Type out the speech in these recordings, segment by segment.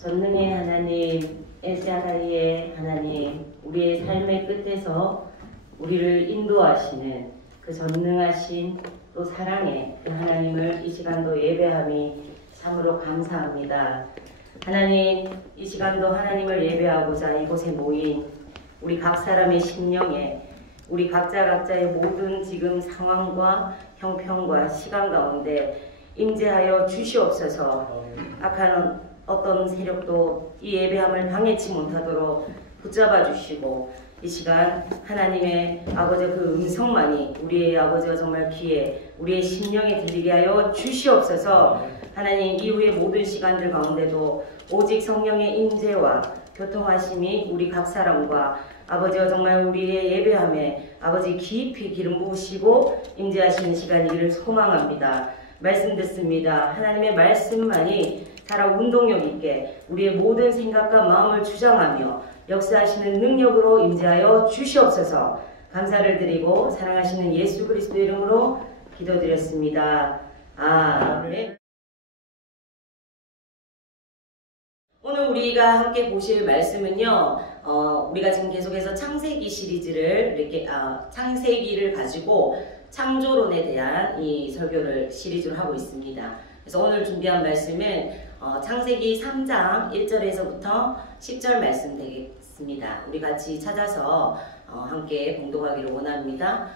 전능의 하나님, 엘샤다이의 하나님, 우리의 삶의 끝에서 우리를 인도하시는 그 전능하신 또 사랑의 그 하나님을 이 시간도 예배함이 참으로 감사합니다. 하나님, 이 시간도 하나님을 예배하고자 이곳에 모인 우리 각 사람의 심령에 우리 각자의 모든 지금 상황과 형편과 시간 가운데 임재하여 주시옵소서. 악한 어떤 세력도 이 예배함을 방해치 못하도록 붙잡아 주시고 이 시간 하나님의 아버지 그 음성만이 우리의 아버지가 정말 귀에 우리의 심령에 들리게 하여 주시옵소서. 하나님, 이후의 모든 시간들 가운데도 오직 성령의 임재와 교통하심이 우리 각 사람과 아버지가 정말 우리의 예배함에 아버지 깊이 기름 부으시고 임재하시는 시간이기를 소망합니다. 말씀 듣습니다. 하나님의 말씀만이 살아 운동력 있게 우리의 모든 생각과 마음을 주장하며 역사하시는 능력으로 임재하여 주시옵소서. 감사를 드리고 사랑하시는 예수 그리스도 이름으로 기도드렸습니다. 아멘. 오늘 우리가 함께 보실 말씀은요, 우리가 지금 계속해서 창세기 시리즈를 이렇게 창세기를 가지고 창조론에 대한 이 설교를 시리즈로 하고 있습니다. 그래서 오늘 준비한 말씀은 창세기 3장 1절에서부터 10절 말씀 되겠습니다. 우리 같이 찾아서 함께 봉독하기를 원합니다.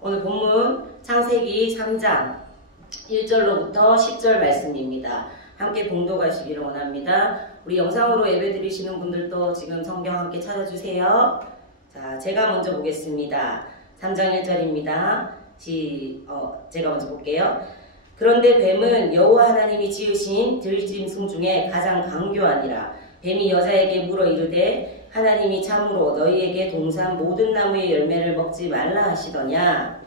오늘 본문 창세기 3장 1절로부터 10절 말씀입니다. 함께 봉독하시기를 원합니다. 우리 영상으로 예배 드리시는 분들도 지금 성경 함께 찾아주세요. 자, 제가 먼저 보겠습니다. 3장 1절입니다. 제가 먼저 볼게요. 그런데 뱀은 여호와 하나님이 지으신 들짐승 중에 가장 강교하니라. 뱀이 여자에게 물어 이르되 하나님이 참으로 너희에게 동산 모든 나무의 열매를 먹지 말라 하시더냐.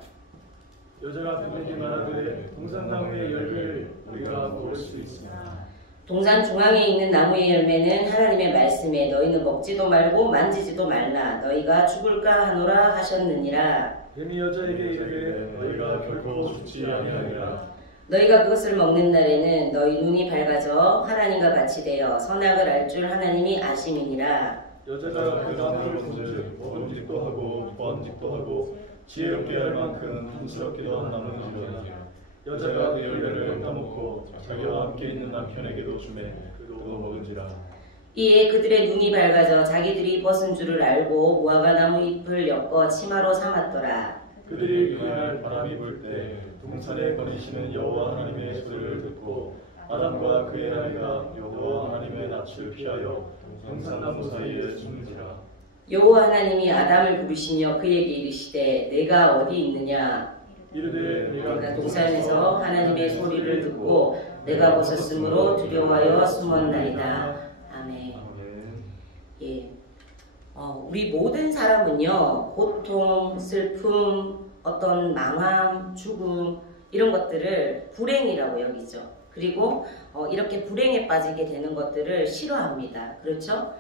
여자가 뱀에게 말하되 동산 나무의 열매를 우리가 먹을 수 있으나 동산 중앙에 있는 나무의 열매는 하나님의 말씀에 너희는 먹지도 말고 만지지도 말라 너희가 죽을까 하노라 하셨느니라. 뱀이 여자에게 이르되 너희가 결코 죽지 아니하리라. 너희가 그것을 먹는 날에는 너희 눈이 밝아져 하나님과 같이 되어 선악을 알 줄 하나님이 아심이니라. 여자가 그 나무를 본즉 먹음직도 하고 보암직도 하고 지혜롭게 할 만큼 탐스럽기도 한 나무니라. 여자가 그 열매를 따먹고 자기와 함께 있는 남편에게도 주매 그도 먹은지라. 이에 그들의 눈이 밝아져 자기들이 벗은 줄을 알고 무화과 나무 잎을 엮어 치마로 삼았더라. 그들이 그날 바람이 불 때 동산에 거니시는 여호와 하나님의 소리를 듣고 아담과 그의 아내가 여호와 하나님의 낯을 피하여 동산나무 사이에 숨는지라. 여호와 하나님이 아담을 부르시며 그에게 이르시되 내가 어디 있느냐. 이르되 내가 동산에서 하나님의 소리를 듣고 내가 벗었으므로 두려워하여 숨었나이다. 아멘. 예. 우리 모든 사람은요, 고통, 슬픔, 어떤 망함, 죽음 이런 것들을 불행이라고 여기죠. 그리고 이렇게 불행에 빠지게 되는 것들을 싫어합니다. 그렇죠?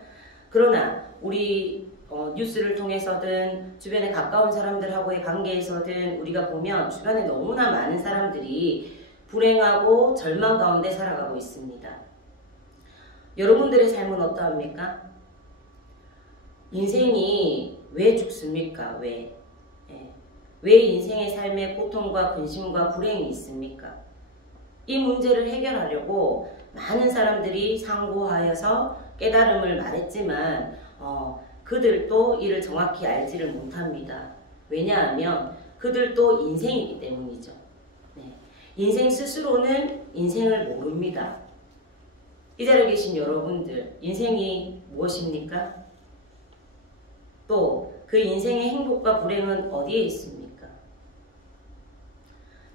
그러나 우리 뉴스를 통해서든 주변에 가까운 사람들하고의 관계에서든 우리가 보면 주변에 너무나 많은 사람들이 불행하고 절망 가운데 살아가고 있습니다. 여러분들의 삶은 어떠합니까? 인생이 왜 죽습니까? 왜 인생의 삶에 고통과 근심과 불행이 있습니까? 이 문제를 해결하려고 많은 사람들이 상고하여서 깨달음을 말했지만 그들도 이를 정확히 알지를 못합니다. 왜냐하면 그들도 인생이기 때문이죠. 인생 스스로는 인생을 모릅니다. 이 자리에 계신 여러분들, 인생이 무엇입니까? 또 그 인생의 행복과 불행은 어디에 있습니까?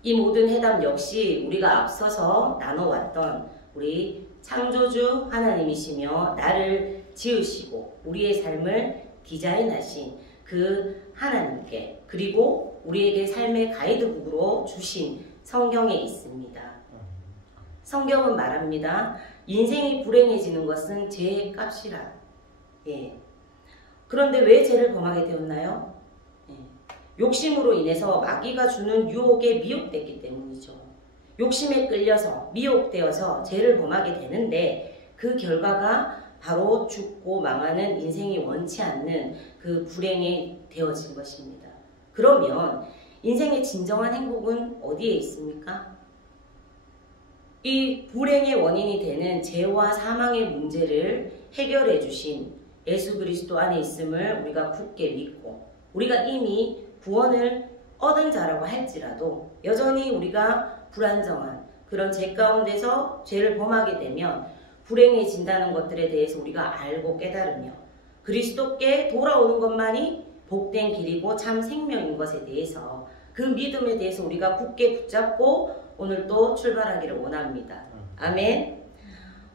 이 모든 해답 역시 우리가 앞서서 나눠왔던 우리 창조주 하나님이시며 나를 지으시고 우리의 삶을 디자인하신 그 하나님께, 그리고 우리에게 삶의 가이드북으로 주신 성경에 있습니다. 성경은 말합니다. 인생이 불행해지는 것은 죄의 값이라. 그런데 왜 죄를 범하게 되었나요? 욕심으로 인해서 마귀가 주는 유혹에 미혹됐기 때문이죠. 욕심에 끌려서 미혹되어서 죄를 범하게 되는데 그 결과가 바로 죽고 망하는 인생이 원치 않는 그 불행이 되어진 것입니다. 그러면 인생의 진정한 행복은 어디에 있습니까? 이 불행의 원인이 되는 죄와 사망의 문제를 해결해 주신 예수 그리스도 안에 있음을 우리가 굳게 믿고 우리가 이미 구원을 얻은 자라고 할지라도 여전히 우리가 불안정한 그런 죄 가운데서 죄를 범하게 되면 불행해진다는 것들에 대해서 우리가 알고 깨달으며 그리스도께 돌아오는 것만이 복된 길이고 참 생명인 것에 대해서 그 믿음에 대해서 우리가 굳게 붙잡고 오늘 또 출발하기를 원합니다. 아멘.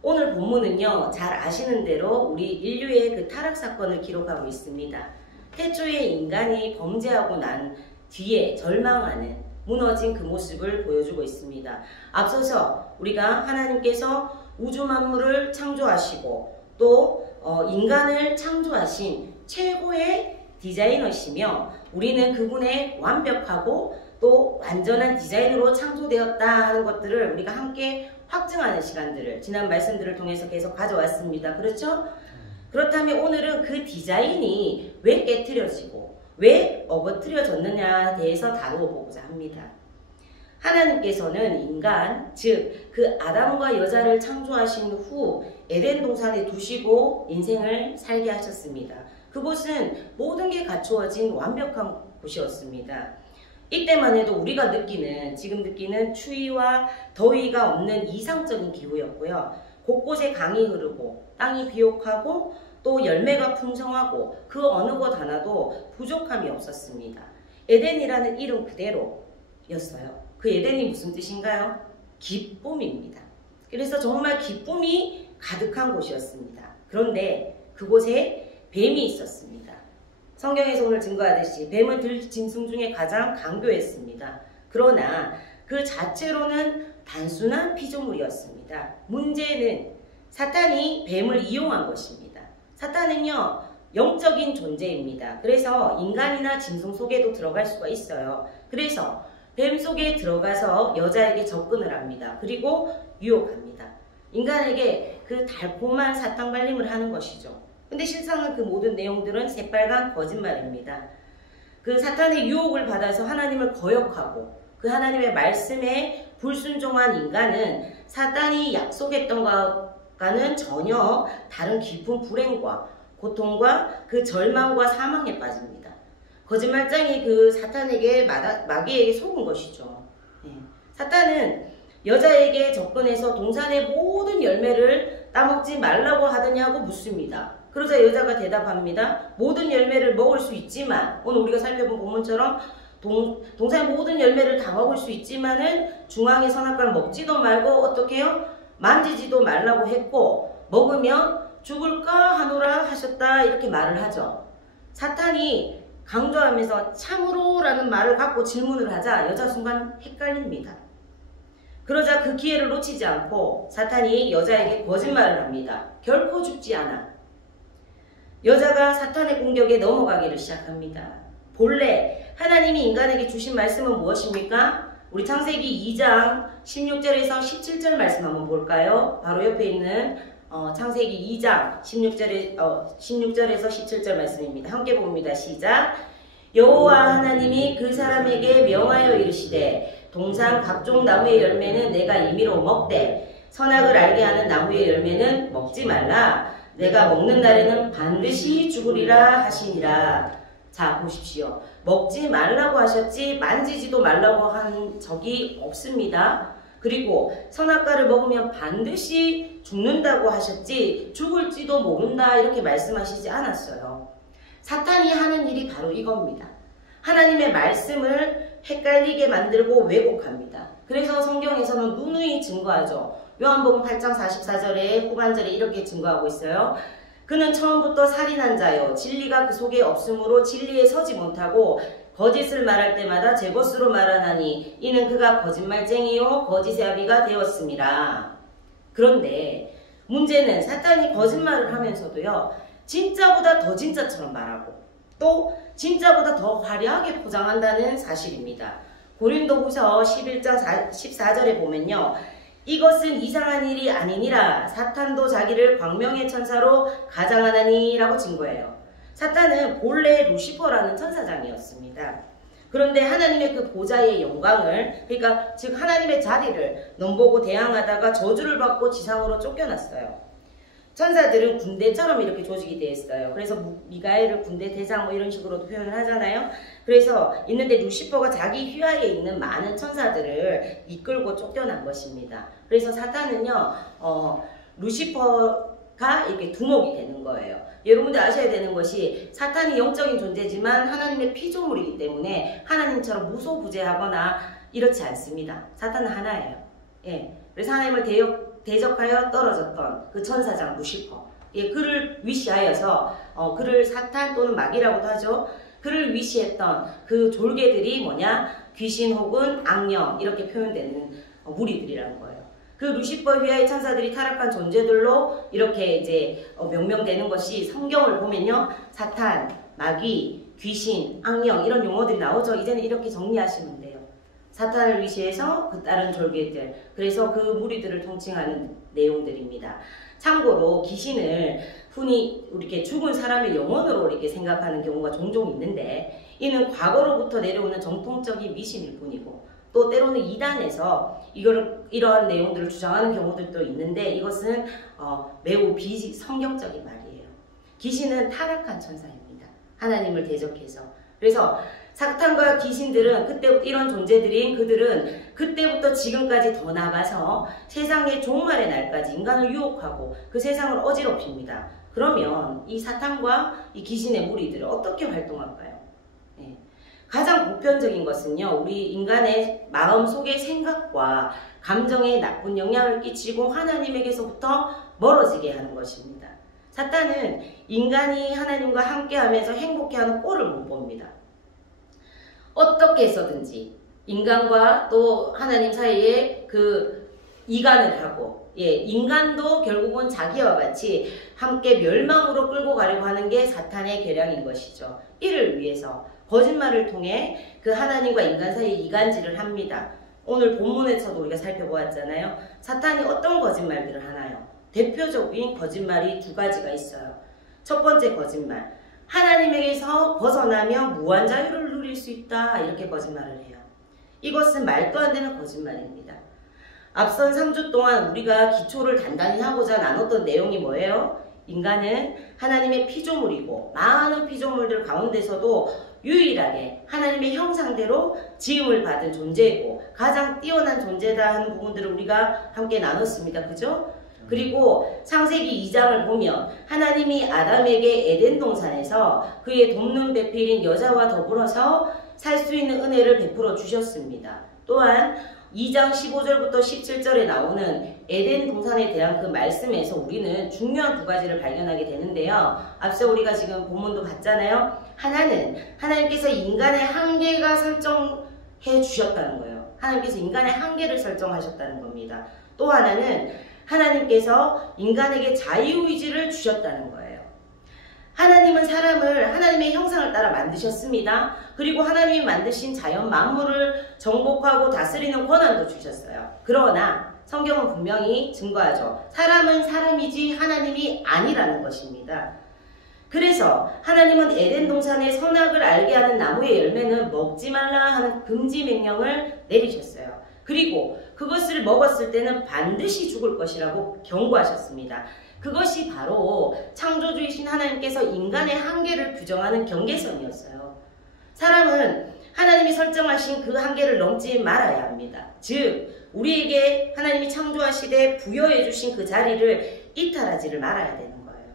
오늘 본문은요, 잘 아시는 대로 우리 인류의 그 타락 사건을 기록하고 있습니다. 태초에 인간이 범죄하고 난 뒤에 절망하는 무너진 그 모습을 보여주고 있습니다. 앞서서 우리가 하나님께서 우주 만물을 창조하시고 또 인간을 창조하신 최고의 디자이너시며 우리는 그분의 완벽하고 또 완전한 디자인으로 창조되었다 하는 것들을 우리가 함께 확증하는 시간들을 지난 말씀들을 통해서 계속 가져왔습니다. 그렇죠? 그렇다면 오늘은 그 디자인이 왜 깨트려지고 왜 어거트려졌느냐에 대해서 다루어 보고자 합니다. 하나님께서는 인간, 즉 그 아담과 여자를 창조하신 후 에덴 동산에 두시고 인생을 살게 하셨습니다. 그곳은 모든 게 갖추어진 완벽한 곳이었습니다. 이때만 해도 우리가 지금 느끼는 추위와 더위가 없는 이상적인 기후였고요. 곳곳에 강이 흐르고 땅이 비옥하고 또 열매가 풍성하고 그 어느 것 하나도 부족함이 없었습니다. 에덴이라는 이름 그대로였어요. 그 에덴이 무슨 뜻인가요? 기쁨입니다. 그래서 정말 기쁨이 가득한 곳이었습니다. 그런데 그곳에 뱀이 있었습니다. 성경에서 오늘 증거하듯이 뱀은 들짐승 중에 가장 강교했습니다. 그러나 그 자체로는 단순한 피조물이었습니다. 문제는 사탄이 뱀을 이용한 것입니다. 사탄은요, 영적인 존재입니다. 그래서 인간이나 짐승 속에도 들어갈 수가 있어요. 그래서 뱀 속에 들어가서 여자에게 접근을 합니다. 그리고 유혹합니다. 인간에게 그 달콤한 사탕 발림을 하는 것이죠. 근데 실상은 그 모든 내용들은 새빨간 거짓말입니다. 그 사탄의 유혹을 받아서 하나님을 거역하고 그 하나님의 말씀에 불순종한 인간은 사탄이 약속했던 것과는 전혀 다른 깊은 불행과 고통과 그 절망과 사망에 빠집니다. 거짓말장이 그 사탄에게 마귀에게 속은 것이죠. 사탄은 여자에게 접근해서 동산의 모든 열매를 따먹지 말라고 하더냐고 묻습니다. 그러자 여자가 대답합니다. 모든 열매를 먹을 수 있지만 오늘 우리가 살펴본 본문처럼 동산의 모든 열매를 다 먹을 수 있지만은 중앙의 선악과를 먹지도 말고 어떻게 해요? 만지지도 말라고 했고 먹으면 죽을까 하노라 하셨다 이렇게 말을 하죠. 사탄이 강조하면서 참으로 라는 말을 갖고 질문을 하자 여자 순간 헷갈립니다. 그러자 그 기회를 놓치지 않고 사탄이 여자에게 거짓말을 합니다. 결코 죽지 않아. 여자가 사탄의 공격에 넘어가기를 시작합니다. 본래 하나님이 인간에게 주신 말씀은 무엇입니까? 우리 창세기 2장 16절에서 17절 말씀 한번 볼까요? 바로 옆에 있는 창세기 2장 16절에서 17절 말씀입니다. 함께 봅니다. 시작. 여호와 하나님이 그 사람에게 명하여 이르시되 동산 각종 나무의 열매는 내가 임의로 먹되 선악을 알게 하는 나무의 열매는 먹지 말라. 내가 먹는 날에는 반드시 죽으리라 하시니라. 자, 보십시오. 먹지 말라고 하셨지 만지지도 말라고 한 적이 없습니다. 그리고 선악과를 먹으면 반드시 죽는다고 하셨지 죽을지도 모른다 이렇게 말씀하시지 않았어요. 사탄이 하는 일이 바로 이겁니다. 하나님의 말씀을 헷갈리게 만들고 왜곡합니다. 그래서 성경에서는 누누이 증거하죠. 요한복음 8장 44절에 후반절에 이렇게 증거하고 있어요. 그는 처음부터 살인한 자요 진리가 그 속에 없으므로 진리에 서지 못하고 거짓을 말할 때마다 제 것으로 말하나니 이는 그가 거짓말쟁이요 거짓의 아비가 되었습니다. 그런데 문제는 사탄이 거짓말을 하면서도요 진짜보다 더 진짜처럼 말하고 또 진짜보다 더 화려하게 포장한다는 사실입니다. 고린도후서 11장 14절에 보면요 이것은 이상한 일이 아니니라 사탄도 자기를 광명의 천사로 가장하나니라고 증거해요. 사탄은 본래 루시퍼라는 천사장이었습니다. 그런데 하나님의 그 보좌의 영광을, 그러니까 즉 하나님의 자리를 넘보고 대항하다가 저주를 받고 지상으로 쫓겨났어요. 천사들은 군대처럼 이렇게 조직이 되어 있어요. 그래서 미가엘을 군대 대장 뭐 이런 식으로도 표현을 하잖아요. 그래서 있는데 루시퍼가 자기 휘하에 있는 많은 천사들을 이끌고 쫓겨난 것입니다. 그래서 사탄은요, 루시퍼가 이렇게 두목이 되는 거예요. 여러분들 아셔야 되는 것이 사탄이 영적인 존재지만 하나님의 피조물이기 때문에 하나님처럼 무소부재하거나 이렇지 않습니다. 사탄은 하나예요. 예. 그래서 하나님을 대적하여 떨어졌던 그 천사장 루시퍼, 예, 그를 위시하여서 그를 사탄 또는 마귀라고도 하죠. 그를 위시했던 그 졸개들이 뭐냐? 귀신 혹은 악령 이렇게 표현되는 무리들이라는 거예요. 그 루시퍼 휘하의 천사들이 타락한 존재들로 이렇게 이제 명명되는 것이 성경을 보면요, 사탄, 마귀, 귀신, 악령 이런 용어들이 나오죠. 이제는 이렇게 정리하시면 돼요. 사탄을 위시해서 그 다른 졸개들, 그래서 그 무리들을 통칭하는 내용들입니다. 참고로 귀신을 흔히 이렇게 죽은 사람의 영혼으로 이렇게 생각하는 경우가 종종 있는데, 이는 과거로부터 내려오는 정통적인 미신일 뿐이고, 또 때로는 이단에서 이러한 내용들을 주장하는 경우들도 있는데, 이것은 매우 비성경적인 말이에요. 귀신은 타락한 천사입니다. 하나님을 대적해서. 그래서 사탄과 귀신들은 그때부터, 이런 존재들인 그들은 그때부터 지금까지 더 나가서 세상의 종말의 날까지 인간을 유혹하고 그 세상을 어지럽힙니다. 그러면 이 사탄과 이 귀신의 무리들은 어떻게 활동할까요? 네. 가장 보편적인 것은요, 우리 인간의 마음속의 생각과 감정에 나쁜 영향을 끼치고 하나님에게서부터 멀어지게 하는 것입니다. 사탄은 인간이 하나님과 함께하면서 행복해하는 꼴을 못 봅니다. 어떻게 해서든지 인간과 또 하나님 사이에 그 이간을 하고, 예, 인간도 결국은 자기와 같이 함께 멸망으로 끌고 가려고 하는 게 사탄의 계략인 것이죠. 이를 위해서 거짓말을 통해 그 하나님과 인간 사이에 이간질을 합니다. 오늘 본문에서도 우리가 살펴보았잖아요. 사탄이 어떤 거짓말들을 하나요? 대표적인 거짓말이 두 가지가 있어요. 첫 번째 거짓말, 하나님에게서 벗어나면 무한 자유를 누릴 수 있다, 이렇게 거짓말을 해요. 이것은 말도 안 되는 거짓말입니다. 앞선 3주 동안 우리가 기초를 단단히 하고자 나눴던 내용이 뭐예요? 인간은 하나님의 피조물이고 많은 피조물들 가운데서도 유일하게 하나님의 형상대로 지음을 받은 존재이고 가장 뛰어난 존재다 하는 부분들을 우리가 함께 나눴습니다. 그죠? 그리고 창세기 2장을 보면 하나님이 아담에게 에덴 동산에서 그의 돕는 배필인 여자와 더불어서 살 수 있는 은혜를 베풀어 주셨습니다. 또한 2장 15절부터 17절에 나오는 에덴 동산에 대한 그 말씀에서 우리는 중요한 두 가지를 발견하게 되는데요. 앞서 우리가 지금 본문도 봤잖아요. 하나는 하나님께서 인간의 한계가 설정해 주셨다는 거예요. 하나님께서 인간의 한계를 설정하셨다는 겁니다. 또 하나는 하나님께서 인간에게 자유의지를 주셨다는 거예요. 하나님은 사람을 하나님의 형상을 따라 만드셨습니다. 그리고 하나님이 만드신 자연 만물을 정복하고 다스리는 권한도 주셨어요. 그러나 성경은 분명히 증거하죠. 사람은 사람이지 하나님이 아니라는 것입니다. 그래서 하나님은 에덴 동산의 선악을 알게 하는 나무의 열매는 먹지 말라 하는 금지 명령을 내리셨어요. 그리고 그것을 먹었을 때는 반드시 죽을 것이라고 경고하셨습니다. 그것이 바로 창조주이신 하나님께서 인간의 한계를 규정하는 경계선이었어요. 사람은 하나님이 설정하신 그 한계를 넘지 말아야 합니다. 즉 우리에게 하나님이 창조하시되 부여해 주신 그 자리를 이탈하지를 말아야 되는 거예요.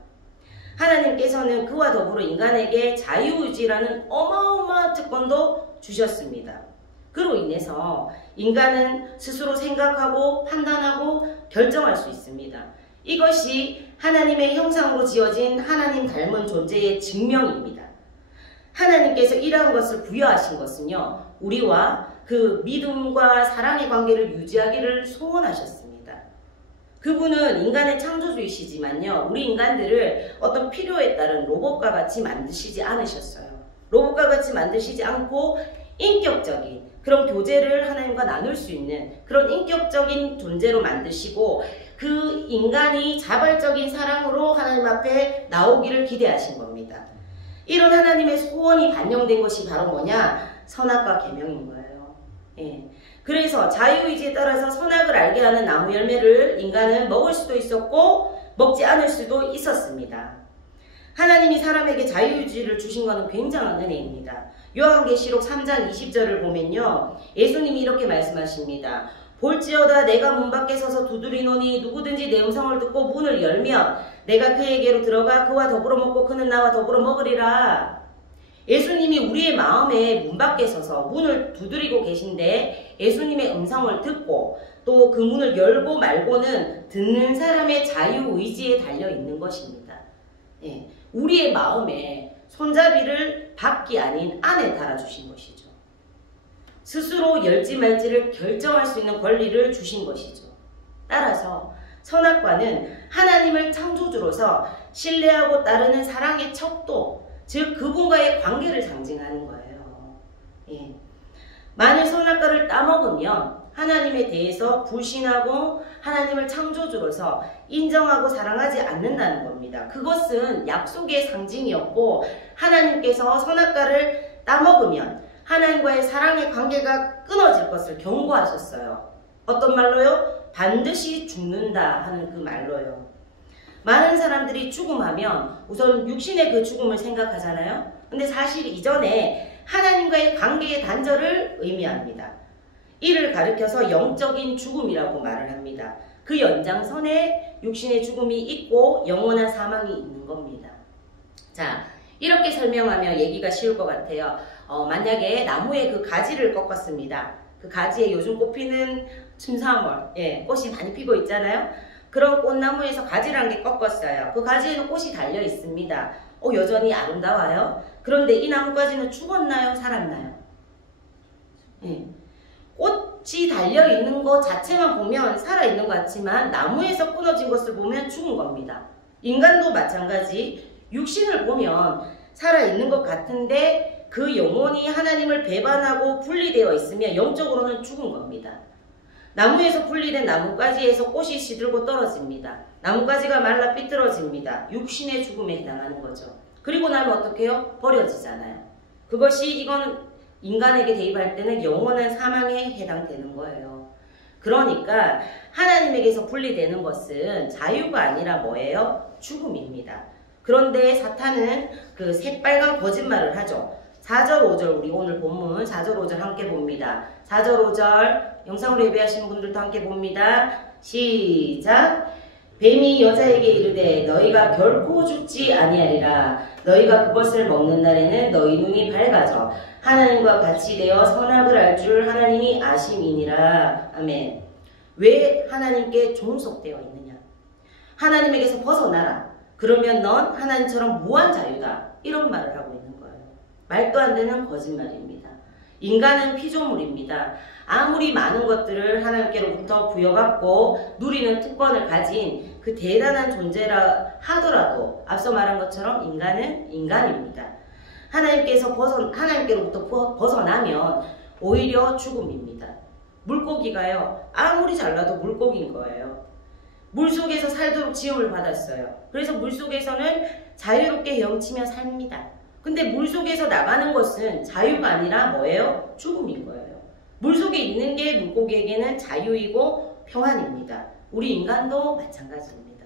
하나님께서는 그와 더불어 인간에게 자유의지라는 어마어마한 특권도 주셨습니다. 그로 인해서 인간은 스스로 생각하고 판단하고 결정할 수 있습니다. 이것이 하나님의 형상으로 지어진 하나님 닮은 존재의 증명입니다. 하나님께서 이러한 것을 부여하신 것은요, 우리와 그 믿음과 사랑의 관계를 유지하기를 소원하셨습니다. 그분은 인간의 창조주이시지만요, 우리 인간들을 어떤 필요에 따른 로봇과 같이 만드시지 않으셨어요. 로봇과 같이 만드시지 않고 인격적인 그런 교제를 하나님과 나눌 수 있는 그런 인격적인 존재로 만드시고 그 인간이 자발적인 사랑으로 하나님 앞에 나오기를 기대하신 겁니다. 이런 하나님의 소원이 반영된 것이 바로 뭐냐? 선악과 계명인 거예요. 예. 그래서 자유의지에 따라서 선악을 알게 하는 나무 열매를 인간은 먹을 수도 있었고 먹지 않을 수도 있었습니다. 하나님이 사람에게 자유의지를 주신 것은 굉장한 은혜입니다. 요한계시록 3장 20절을 보면요. 예수님이 이렇게 말씀하십니다. 볼지어다 내가 문 밖에 서서 두드리노니 누구든지 내 음성을 듣고 문을 열면 내가 그에게로 들어가 그와 더불어 먹고 그는 나와 더불어 먹으리라. 예수님이 우리의 마음에 문 밖에 서서 문을 두드리고 계신데 예수님의 음성을 듣고 또 그 문을 열고 말고는 듣는 사람의 자유의지에 달려 있는 것입니다. 예, 우리의 마음에 손잡이를 밖이 아닌 안에 달아주신 것이죠. 스스로 열지 말지를 결정할 수 있는 권리를 주신 것이죠. 따라서 선악과는 하나님을 창조주로서 신뢰하고 따르는 사랑의 척도, 즉 그분과의 관계를 상징하는 거예요. 예. 만일 선악과를 따먹으면 하나님에 대해서 불신하고 하나님을 창조주로서 인정하고 사랑하지 않는다는 겁니다. 그것은 약속의 상징이었고 하나님께서 선악과를 따먹으면 하나님과의 사랑의 관계가 끊어질 것을 경고하셨어요. 어떤 말로요? 반드시 죽는다 하는 그 말로요. 많은 사람들이 죽음하면 우선 육신의 그 죽음을 생각하잖아요. 근데 사실 이전에 하나님과의 관계의 단절을 의미합니다. 이를 가리켜서 영적인 죽음이라고 말을 합니다. 그 연장선에 육신의 죽음이 있고 영원한 사망이 있는 겁니다. 자, 이렇게 설명하면 얘기가 쉬울 것 같아요. 만약에 나무에 그 가지를 꺾었습니다. 그 가지에 요즘 꽃피는 춘삼월, 예, 꽃이 많이 피고 있잖아요. 그런 꽃나무에서 가지를 한 개 꺾었어요. 그 가지에는 꽃이 달려 있습니다. 여전히 아름다워요. 그런데 이 나무가지는 죽었나요? 살았나요? 예. 꽃이 달려있는 것 자체만 보면 살아있는 것 같지만 나무에서 끊어진 것을 보면 죽은 겁니다. 인간도 마찬가지. 육신을 보면 살아있는 것 같은데 그 영혼이 하나님을 배반하고 분리되어 있으면 영적으로는 죽은 겁니다. 나무에서 분리된 나뭇가지에서 꽃이 시들고 떨어집니다. 나뭇가지가 말라 삐뚤어집니다. 육신의 죽음에 해당하는 거죠. 그리고 나면 어떻게 해요? 버려지잖아요. 이건 인간에게 대입할 때는 영원한 사망에 해당되는 거예요. 그러니까 하나님에게서 분리되는 것은 자유가 아니라 뭐예요? 죽음입니다. 그런데 사탄은 그 새빨간 거짓말을 하죠. 4절 5절 우리 오늘 본문 4절 5절 함께 봅니다. 4절 5절 영상으로 예배하시는 분들도 함께 봅니다. 시작. 뱀이 여자에게 이르되 너희가 결코 죽지 아니하리라. 너희가 그것을 먹는 날에는 너희 눈이 밝아져 하나님과 같이 되어 선악을 알 줄 하나님이 아심이니라. 아멘. 왜 하나님께 종속되어 있느냐? 하나님에게서 벗어나라. 그러면 넌 하나님처럼 무한 자유다. 이런 말을 하고 있는 거예요. 말도 안 되는 거짓말입니다. 인간은 피조물입니다. 아무리 많은 것들을 하나님께로부터 부여받고 누리는 특권을 가진 그 대단한 존재라 하더라도 앞서 말한 것처럼 인간은 인간입니다. 하나님께로부터 벗어나면 오히려 죽음입니다. 물고기가요, 아무리 잘나도 물고기인 거예요. 물속에서 살도록 지음을 받았어요. 그래서 물속에서는 자유롭게 헤엄치며 삽니다. 근데 물속에서 나가는 것은 자유가 아니라 뭐예요? 죽음인 거예요. 물속에 있는 게 물고기에게는 자유이고 평안입니다. 우리 인간도 마찬가지입니다.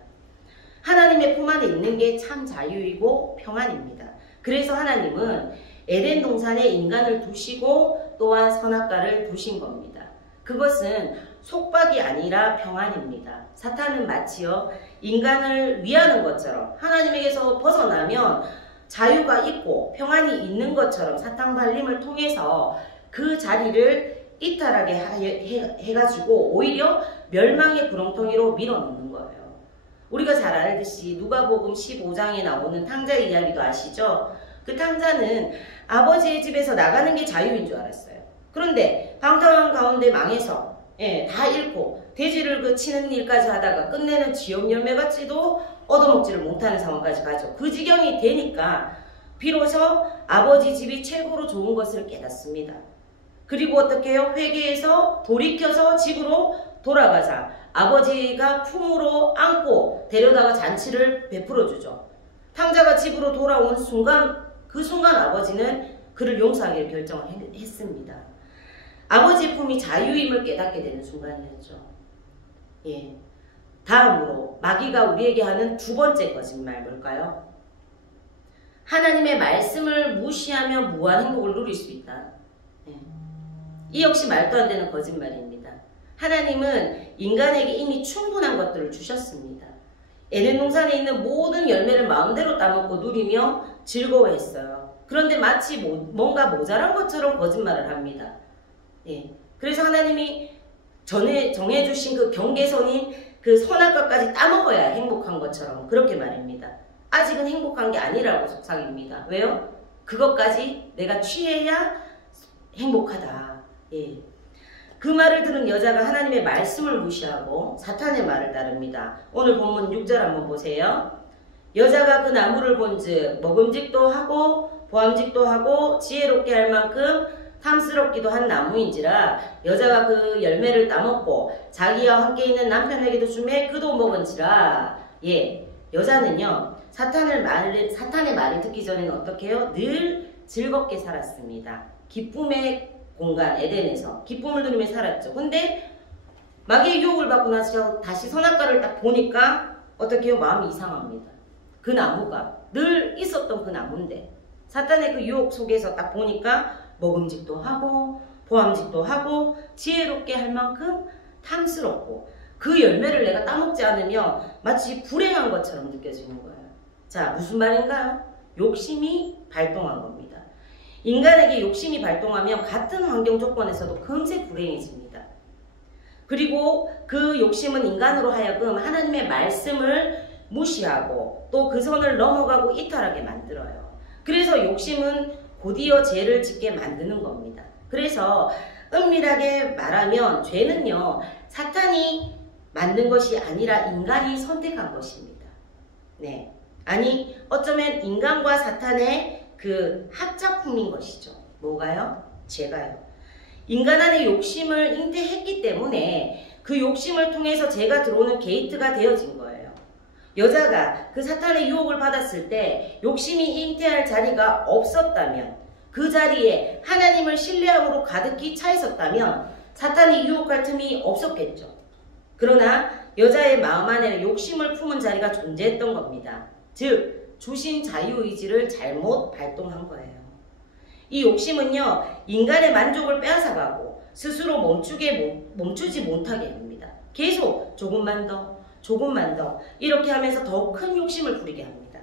하나님의 품 안에 있는 게 참 자유이고 평안입니다. 그래서 하나님은 에덴 동산에 인간을 두시고 또한 선악과를 두신 겁니다. 그것은 속박이 아니라 평안입니다. 사탄은 마치요 인간을 위하는 것처럼 하나님에게서 벗어나면 자유가 있고 평안이 있는 것처럼 사탄 발림을 통해서 그 자리를 이탈하게 해가지고 오히려 멸망의 구렁텅이로 밀어넣는 거예요. 우리가 잘 알듯이 누가복음 15장에 나오는 탕자의 이야기도 아시죠? 그 탕자는 아버지의 집에서 나가는 게 자유인 줄 알았어요. 그런데 방탕한 가운데 망해서 다 잃고 돼지를 치는 일까지 하다가 끝내는 지옥 열매같이도 얻어먹지를 못하는 상황까지 가죠. 그 지경이 되니까 비로소 아버지 집이 최고로 좋은 것을 깨닫습니다. 그리고 어떻게 해요? 회개해서 돌이켜서 집으로 돌아가자. 아버지가 품으로 안고 데려다가 잔치를 베풀어 주죠. 탕자가 집으로 돌아온 순간, 그 순간 아버지는 그를 용서하기를 결정을 했습니다. 아버지 품이 자유임을 깨닫게 되는 순간이었죠. 예. 다음으로 마귀가 우리에게 하는 두 번째 거짓말 뭘까요? 하나님의 말씀을 무시하며 무한 행복을 누릴 수 있다. 예. 이 역시 말도 안 되는 거짓말입니다. 하나님은 인간에게 이미 충분한 것들을 주셨습니다. 에덴 동산에 있는 모든 열매를 마음대로 따먹고 누리며 즐거워했어요. 그런데 마치 뭔가 모자란 것처럼 거짓말을 합니다. 예. 그래서 하나님이 정해주신 그 경계선인 그 선악과까지 따먹어야 행복한 것처럼 그렇게 말입니다. 아직은 행복한 게 아니라고 속삭입니다. 왜요? 그것까지 내가 취해야 행복하다. 예. 그 말을 들은 여자가 하나님의 말씀을 무시하고 사탄의 말을 따릅니다. 오늘 본문 6절 한번 보세요. 여자가 그 나무를 본즉 먹음직도 하고 보암직도 하고 지혜롭게 할 만큼 탐스럽기도 한 나무인지라 여자가 그 열매를 따먹고 자기와 함께 있는 남편에게도 주매 그도 먹은지라. 예, 여자는요 사탄의 말을 듣기 전에는 어떻게 해요? 늘 즐겁게 살았습니다. 기쁨의 공간 에덴에서 기쁨을 누리며 살았죠. 근데 마귀의 유혹을 받고 나서 다시 선악과를 딱 보니까 어떻게 해요? 마음이 이상합니다. 그 나무가 늘 있었던 그 나무인데 사탄의 그 유혹 속에서 딱 보니까 먹음직도 하고 보암직도 하고 지혜롭게 할 만큼 탐스럽고 그 열매를 내가 따먹지 않으면 마치 불행한 것처럼 느껴지는 거예요. 자, 무슨 말인가요? 욕심이 발동한 겁니다. 인간에게 욕심이 발동하면 같은 환경 조건에서도 금세 불행해집니다. 그리고 그 욕심은 인간으로 하여금 하나님의 말씀을 무시하고 또 그 선을 넘어가고 이탈하게 만들어요. 그래서 욕심은 곧이어 죄를 짓게 만드는 겁니다. 그래서 은밀하게 말하면 죄는요 사탄이 만든 것이 아니라 인간이 선택한 것입니다. 네, 아니 어쩌면 인간과 사탄의 그 합작품인 것이죠. 뭐가요? 죄가요. 인간 안에 욕심을 잉태했기 때문에 그 욕심을 통해서 죄가 들어오는 게이트가 되어진 거예요. 여자가 그 사탄의 유혹을 받았을 때 욕심이 잉태할 자리가 없었다면 그 자리에 하나님을 신뢰함으로 가득히 차 있었다면 사탄이 유혹할 틈이 없었겠죠. 그러나 여자의 마음 안에는 욕심을 품은 자리가 존재했던 겁니다. 즉 주신 자유의지를 잘못 발동한 거예요. 이 욕심은요 인간의 만족을 빼앗아가고 스스로 멈추지 못하게 합니다. 계속 조금만 더 이렇게 하면서 더 큰 욕심을 부리게 합니다.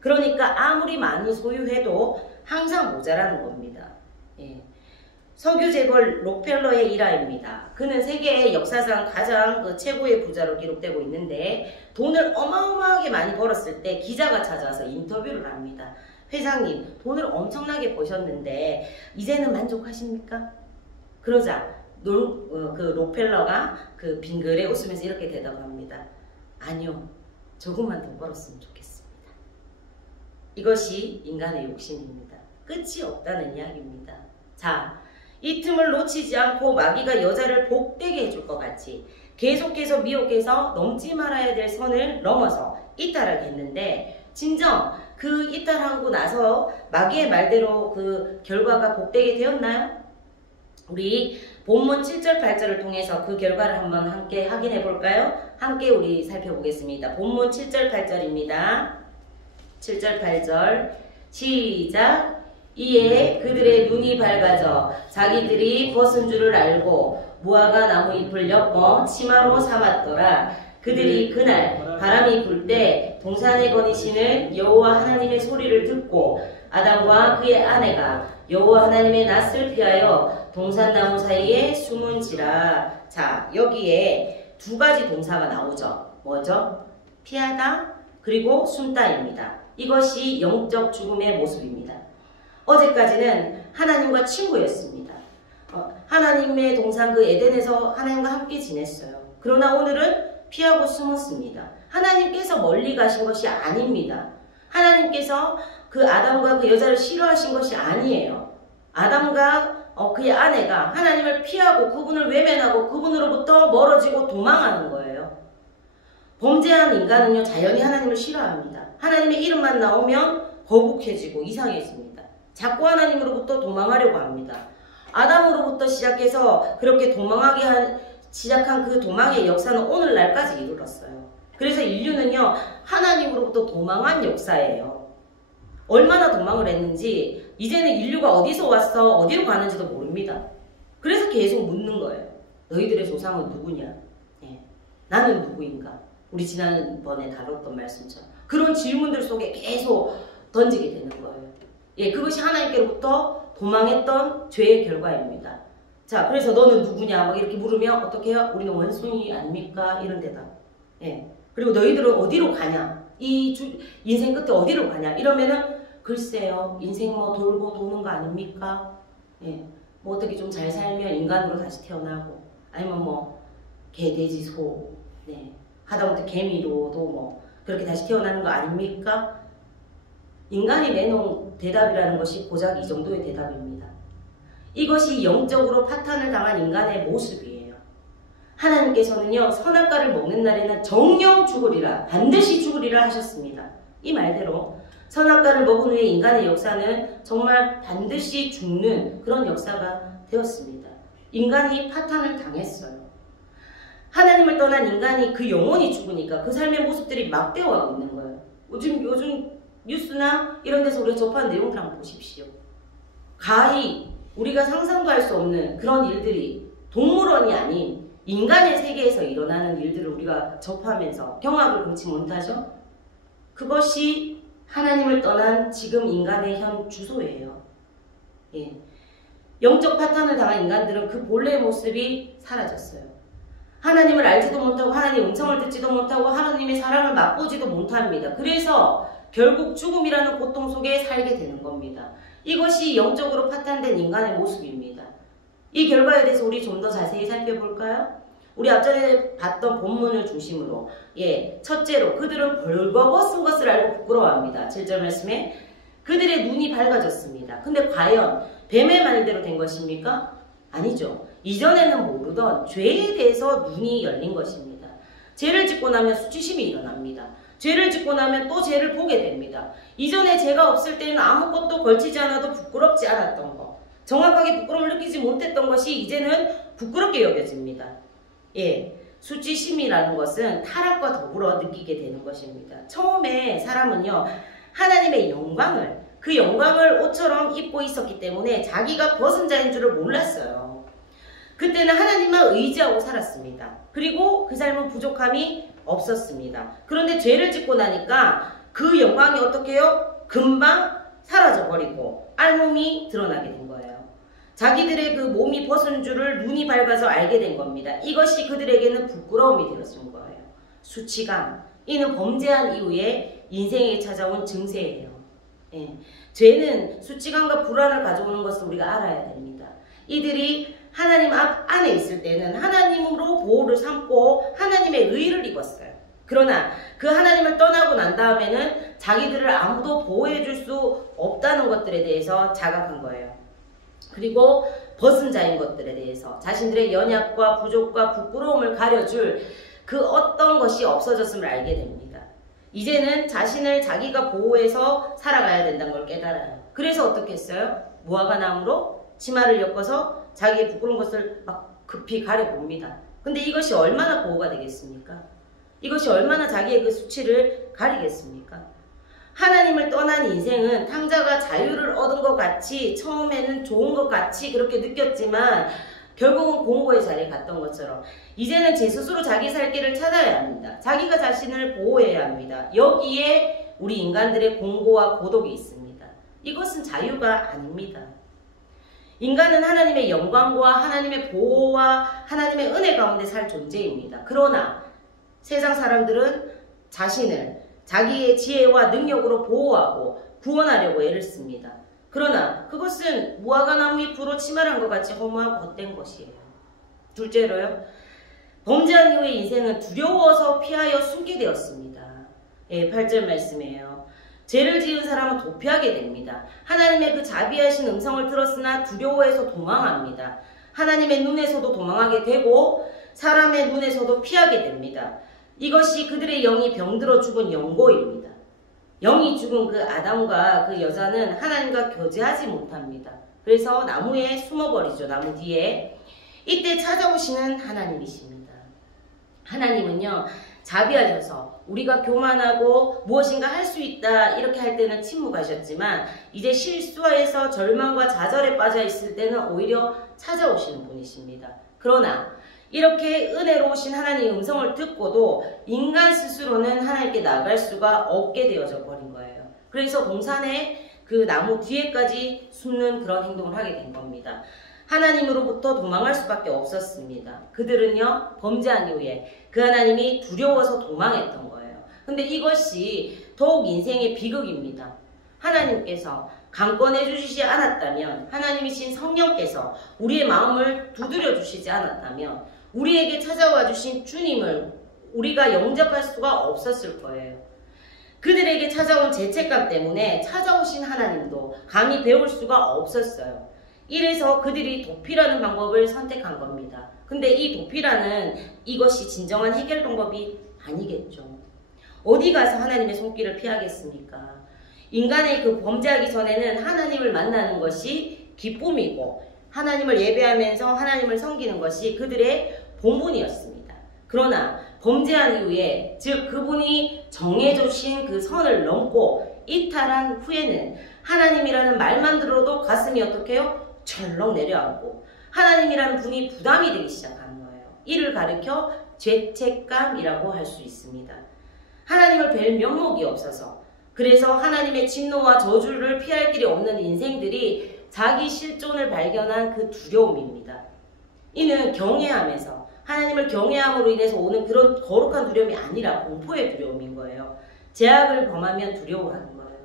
그러니까 아무리 많이 소유해도 항상 모자라는 겁니다. 예. 석유 재벌 록펠러의 일화입니다. 그는 세계의 역사상 가장 최고의 부자로 기록되고 있는데 돈을 어마어마하게 많이 벌었을 때 기자가 찾아와서 인터뷰를 합니다. 회장님, 돈을 엄청나게 버셨는데 이제는 만족하십니까? 그러자 그 록펠러가 그 빙그레 웃으면서 이렇게 대답합니다. 아니요, 조금만 더 벌었으면 좋겠습니다. 이것이 인간의 욕심입니다. 끝이 없다는 이야기입니다. 자, 이 틈을 놓치지 않고 마귀가 여자를 복되게 해줄 것 같이 계속해서 미혹해서 넘지 말아야 될 선을 넘어서 이탈하게 했는데 진정 그 이탈하고 나서 마귀의 말대로 그 결과가 복되게 되었나요? 우리 본문 7절 8절을 통해서 그 결과를 한번 함께 확인해 볼까요? 함께 우리 살펴보겠습니다. 본문 7절 8절입니다. 7절 8절 시작. 이에 그들의 눈이 밝아져 자기들이 벗은 줄을 알고 무화과 나무 잎을 엮어 치마로 삼았더라. 그들이 그날 바람이 불 때 동산에 거니시는 여호와 하나님의 소리를 듣고 아담과 그의 아내가 여호와 하나님의 낯을 피하여 동산나무 사이에 숨은지라. 자, 여기에 두 가지 동사가 나오죠. 뭐죠? 피하다 그리고 숨다입니다. 이것이 영적 죽음의 모습입니다. 어제까지는 하나님과 친구였습니다. 하나님의 동산 그 에덴에서 하나님과 함께 지냈어요. 그러나 오늘은 피하고 숨었습니다. 하나님께서 멀리 가신 것이 아닙니다. 하나님께서 그 아담과 그 여자를 싫어하신 것이 아니에요. 아담과 그의 아내가 하나님을 피하고 그분을 외면하고 그분으로부터 멀어지고 도망하는 거예요. 범죄한 인간은요, 자연히 하나님을 싫어합니다. 하나님의 이름만 나오면 거북해지고 이상해집니다. 자꾸 하나님으로부터 도망하려고 합니다. 아담으로부터 시작해서 그렇게 시작한 그 도망의 역사는 오늘날까지 이르렀어요. 그래서 인류는요, 하나님으로부터 도망한 역사예요. 얼마나 도망을 했는지 이제는 인류가 어디서 왔어 어디로 가는지도 모릅니다. 그래서 계속 묻는 거예요. 너희들의 조상은 누구냐? 나는 누구인가? 우리 지난번에 다뤘던 말씀처럼 그런 질문들 속에 계속 던지게 되는 거예요. 그것이 하나님께로부터 도망했던 죄의 결과입니다. 자, 그래서 너는 누구냐? 막 이렇게 물으면 어떻게 해요? 우리는 원숭이 아닙니까? 이런 대답. 그리고 너희들은 어디로 가냐? 인생 끝에 어디로 가냐? 이러면은 글쎄요, 인생 뭐 돌고 도는 거 아닙니까? 뭐 어떻게 좀 잘 살면 인간으로 다시 태어나고, 아니면 뭐 개, 돼지, 소, 하다못해 개미로도 뭐 그렇게 다시 태어나는 거 아닙니까? 인간이 내놓은 대답이라는 것이 고작 이 정도의 대답입니다. 이것이 영적으로 파탄을 당한 인간의 모습이에요. 하나님께서는요, 선악과를 먹는 날에는 정녕 죽으리라, 반드시 죽으리라 하셨습니다. 이 말대로 선악과를 먹은 후에 인간의 역사는 정말 반드시 죽는 그런 역사가 되었습니다. 인간이 파탄을 당했어요. 하나님을 떠난 인간이 그 영혼이 죽으니까 그 삶의 모습들이 막 되어가고 있는 거예요. 요즘 뉴스나 이런 데서 우리가 접한 내용을 한번 보십시오. 가히 우리가 상상도 할 수 없는 그런 일들이 동물원이 아닌 인간의 세계에서 일어나는 일들을 우리가 접하면서 경악을 금치 못하죠. 그것이 하나님을 떠난 지금 인간의 현 주소예요. 영적 파탄을 당한 인간들은 그 본래의 모습이 사라졌어요. 하나님을 알지도 못하고 하나님의 음성을 듣지도 못하고 하나님의 사랑을 맛보지도 못합니다. 그래서 결국 죽음이라는 고통 속에 살게 되는 겁니다. 이것이 영적으로 파탄된 인간의 모습입니다. 이 결과에 대해서 우리 좀 더 자세히 살펴볼까요? 우리 앞전에 봤던 본문을 중심으로 첫째로 그들은 벌거벗은 것을 알고 부끄러워합니다. 7절 말씀에 그들의 눈이 밝아졌습니다. 근데 과연 뱀의 말대로 된 것입니까? 아니죠. 이전에는 모르던 죄에 대해서 눈이 열린 것입니다. 죄를 짓고 나면 수치심이 일어납니다. 죄를 짓고 나면 또 죄를 보게 됩니다. 이전에 죄가 없을 때는 아무것도 걸치지 않아도 부끄럽지 않았던 것, 정확하게 부끄러움을 느끼지 못했던 것이 이제는 부끄럽게 여겨집니다. 수치심이라는 것은 타락과 더불어 느끼게 되는 것입니다. 처음에 사람은요, 하나님의 영광을, 그 영광을 옷처럼 입고 있었기 때문에 자기가 벗은 자인 줄을 몰랐어요. 그때는 하나님만 의지하고 살았습니다. 그리고 그 삶은 부족함이 없었습니다. 그런데 죄를 짓고 나니까 그 영광이 어떻게 해요? 금방 사라져버리고 알몸이 드러나게 된 거예요. 자기들의 그 몸이 벗은 줄을 눈이 밝아서 알게 된 겁니다. 이것이 그들에게는 부끄러움이 되었던 거예요. 수치감, 이는 범죄한 이후에 인생에 찾아온 증세예요. 죄는 수치감과 불안을 가져오는 것을 우리가 알아야 됩니다. 이들이 하나님 안에 있을 때는 하나님으로 보호를 삼고 하나님의 의를 입었어요. 그러나 그 하나님을 떠나고 난 다음에는 자기들을 아무도 보호해 줄 수 없다는 것들에 대해서 자각한 거예요. 그리고 벗은 자인 것들에 대해서 자신들의 연약과 부족과 부끄러움을 가려줄 그 어떤 것이 없어졌음을 알게 됩니다. 이제는 자신을 자기가 보호해서 살아가야 된다는 걸 깨달아요. 그래서 어떻게 했어요? 무화과 나무로 치마를 엮어서 자기의 부끄러운 것을 막 급히 가려봅니다. 근데 이것이 얼마나 보호가 되겠습니까? 이것이 얼마나 자기의 그 수치를 가리겠습니까? 하나님을 떠난 인생은 탕자가 자유를 얻은 것 같이 처음에는 좋은 것 같이 그렇게 느꼈지만 결국은 공고의 자리에 갔던 것처럼 이제는 제 스스로 자기 살 길을 찾아야 합니다. 자기가 자신을 보호해야 합니다. 여기에 우리 인간들의 공고와 고독이 있습니다. 이것은 자유가 아닙니다. 인간은 하나님의 영광과 하나님의 보호와 하나님의 은혜 가운데 살 존재입니다. 그러나 세상 사람들은 자신을 자기의 지혜와 능력으로 보호하고 구원하려고 애를 씁니다. 그러나 그것은 무화과 나무 잎으로 치마를 한 것 같이 허무하고 헛된 것이에요. 둘째로요, 범죄한 이후의 인생은 두려워서 피하여 숨게 되었습니다. 8절 말씀이에요. 죄를 지은 사람은 도피하게 됩니다. 하나님의 그 자비하신 음성을 들었으나 두려워해서 도망합니다. 하나님의 눈에서도 도망하게 되고 사람의 눈에서도 피하게 됩니다. 이것이 그들의 영이 병들어 죽은 영고입니다. 영이 죽은 그 아담과 그 여자는 하나님과 교제하지 못합니다. 그래서 나무에 숨어버리죠. 나무 뒤에. 이때 찾아오시는 하나님이십니다. 하나님은요, 자비하셔서 우리가 교만하고 무엇인가 할 수 있다 이렇게 할 때는 침묵하셨지만 이제 실수해서 절망과 좌절에 빠져 있을 때는 오히려 찾아오시는 분이십니다. 그러나 이렇게 은혜로우신 하나님의 음성을 듣고도 인간 스스로는 하나님께 나갈 수가 없게 되어져 버린 거예요. 그래서 동산에 그 나무 뒤에까지 숨는 그런 행동을 하게 된 겁니다. 하나님으로부터 도망할 수밖에 없었습니다. 그들은요, 범죄한 이후에 그 하나님이 두려워서 도망했던 거예요. 근데 이것이 더욱 인생의 비극입니다. 하나님께서 강권해 주시지 않았다면, 하나님이신 성령께서 우리의 마음을 두드려 주시지 않았다면 우리에게 찾아와 주신 주님을 우리가 영접할 수가 없었을 거예요. 그들에게 찾아온 죄책감 때문에 찾아오신 하나님도 감히 배울 수가 없었어요. 이래서 그들이 도피라는 방법을 선택한 겁니다. 근데 이 도피라는 이것이 진정한 해결 방법이 아니겠죠. 어디 가서 하나님의 손길을 피하겠습니까? 인간의 그 범죄하기 전에는 하나님을 만나는 것이 기쁨이고 하나님을 예배하면서 하나님을 섬기는 것이 그들의 본분이었습니다. 그러나 범죄한 이후에, 즉 그분이 정해주신 그 선을 넘고 이탈한 후에는 하나님이라는 말만 들어도 가슴이 어떻게 해요? 철렁 내려앉고 하나님이라는 분이 부담이 되기 시작하는 거예요. 이를 가리켜 죄책감이라고 할 수 있습니다. 하나님을 뵐 면목이 없어서, 그래서 하나님의 진노와 저주를 피할 길이 없는 인생들이 자기 실존을 발견한 그 두려움입니다. 이는 경외하면서, 하나님을 경외함으로 인해서 오는 그런 거룩한 두려움이 아니라 공포의 두려움인 거예요. 죄악을 범하면 두려워하는 거예요.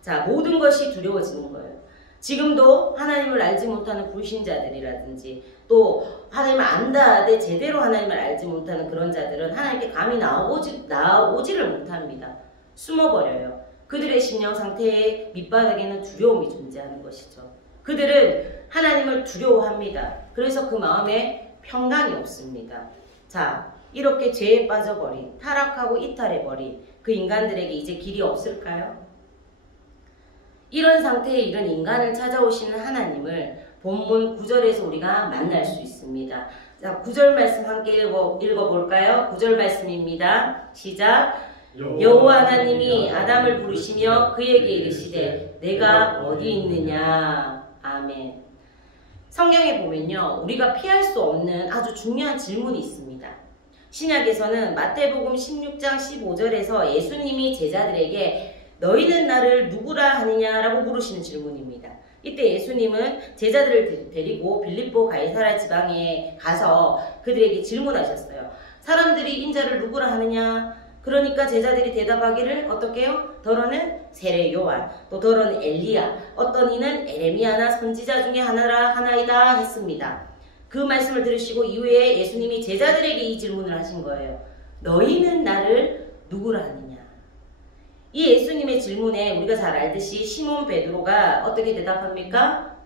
자, 모든 것이 두려워지는 거예요. 지금도 하나님을 알지 못하는 불신자들이라든지 또 하나님을 안다 하되 제대로 하나님을 알지 못하는 그런 자들은 하나님께 감히 나오지를 못합니다. 숨어버려요. 그들의 심령 상태의 밑바닥에는 두려움이 존재하는 것이죠. 그들은 하나님을 두려워합니다. 그래서 그 마음에 평강이 없습니다. 자, 이렇게 죄에 빠져버린, 타락하고 이탈해버린 그 인간들에게 이제 길이 없을까요? 이런 상태에 이런 인간을 찾아오시는 하나님을 본문 9절에서 우리가 만날 수 있습니다. 자, 9절 말씀 함께 읽어볼까요? 9절 말씀입니다. 시작. 여호와 하나님이 아담을 부르시며 그에게 이르시되 내가 어디 있느냐. 아멘. 성경에 보면요, 우리가 피할 수 없는 아주 중요한 질문이 있습니다. 신약에서는 마태복음 16장 15절에서 예수님이 제자들에게 너희는 나를 누구라 하느냐라고 물으시는 질문입니다. 이때 예수님은 제자들을 데리고 빌립보 가이사랴 지방에 가서 그들에게 질문하셨어요. 사람들이 인자를 누구라 하느냐? 그러니까 제자들이 대답하기를 어떻게 해요? 더러는 세례 요한, 또 더러는 엘리야, 어떤 이는 에레미야나 선지자 중에 하나이다 했습니다. 그 말씀을 들으시고 이후에 예수님이 제자들에게 이 질문을 하신 거예요. 너희는 나를 누구라 하느냐? 이 예수님의 질문에 우리가 잘 알듯이 시몬 베드로가 어떻게 대답합니까?